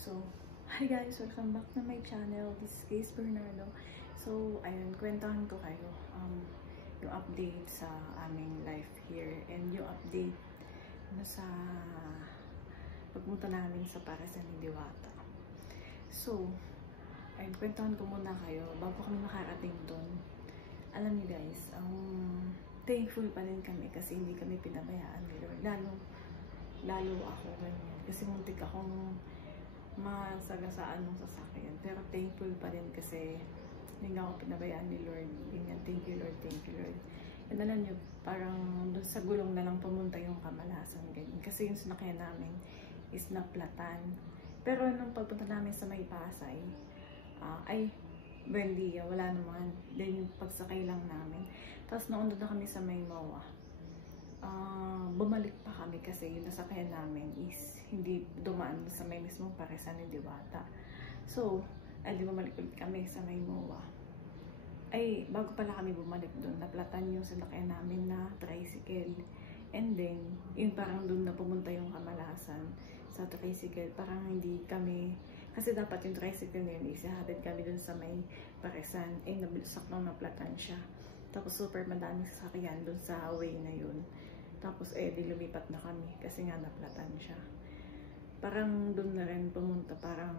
So, hi guys! Welcome back to my channel. This is Case Bernardo. So, ayun, kwentahan ko kayo yung update sa aming life here and yung update sa pagpunta namin sa Parasan ni Diwata. So, ayun, kwentahan ko muna kayo bago kami makarating doon. Alam niyo guys, thankful pa rin kami kasi hindi kami pinabayaan ni Lord. Lalo ako ganyan. Kasi muntik akong masagasaan ng sasakyan. Pero thankful pa rin kasi hindi ako pinabayaan ni Lord. Ganyan, thank you Lord, thank you Lord. And alam nyo, parang doon sa gulong na lang pumunta yung Kamalasan. Ganyan. Kasi yung sinakyan namin is naplatan. Pero nung pagpunta namin sa May Pasay, Buendia, wala naman. Then yung pagsakay lang namin. Tapos noon doon na kami sa May Mawa. Bumalik pa kami kasi yung nasakyan namin is hindi dumaan sa may mismong Parasan ni Diwata. So, di bumalik ulit kami sa May Mawa. Bago pala kami bumalik doon, naplatan yung sinakyan namin na tricycle. And then, yun parang doon na pumunta yung Kamalasan sa tricycle. Parang hindi kami, kasi dapat yung tricycle na yun, isahatid kami doon sa May Parasan. Nabilusak nang naplatan siya. Tapos super madaming sasakyan doon sa way na yun. Tapos di lumipat na kami kasi nga naplatan siya. Parang doon na rin pumunta, parang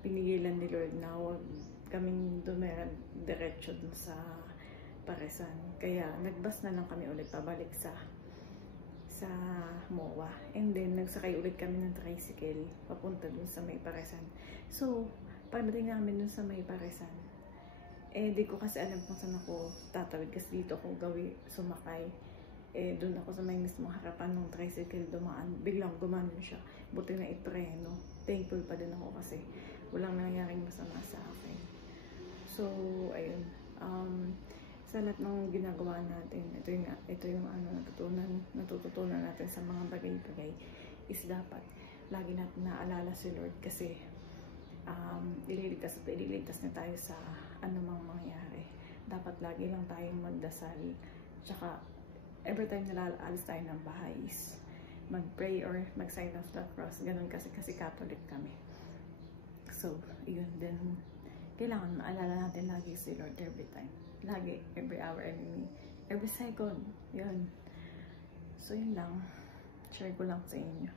pinigilan ni Lord na huwag kaming diretso doon sa Parasan. Kaya nagbus na lang kami ulit pabalik sa MOA. And then nagsakay ulit kami ng tricycle papunta doon sa May Parasan. So, pagdating namin doon sa May Parasan, di ko kasi alam kung saan ako tatawid kasi dito ako sumakay. Doon ako sa may mismong harapan ng tricycle dumaan. Biglang gumanon siya. Buti na ipreno. Thankful pa din ako kasi walang nangyaring masama sa akin. So, ayun. Sa lahat ng ginagawa natin, ito yung natututunan natin sa mga bagay-bagay is dapat lagi natin naalala si Lord kasi ililigtas na tayo sa anumang mangyari. Dapat lagi lang tayong magdasal. Tsaka, every time nalaalis tayo ng bahay is mag-pray or mag-sign of the cross. Ganun kasi Catholic kami. So, yun din. Kailangan maalala natin lagi si Lord every time. Lagi, every hour, every second. Yun. So, yun lang. Share ko lang sa inyo.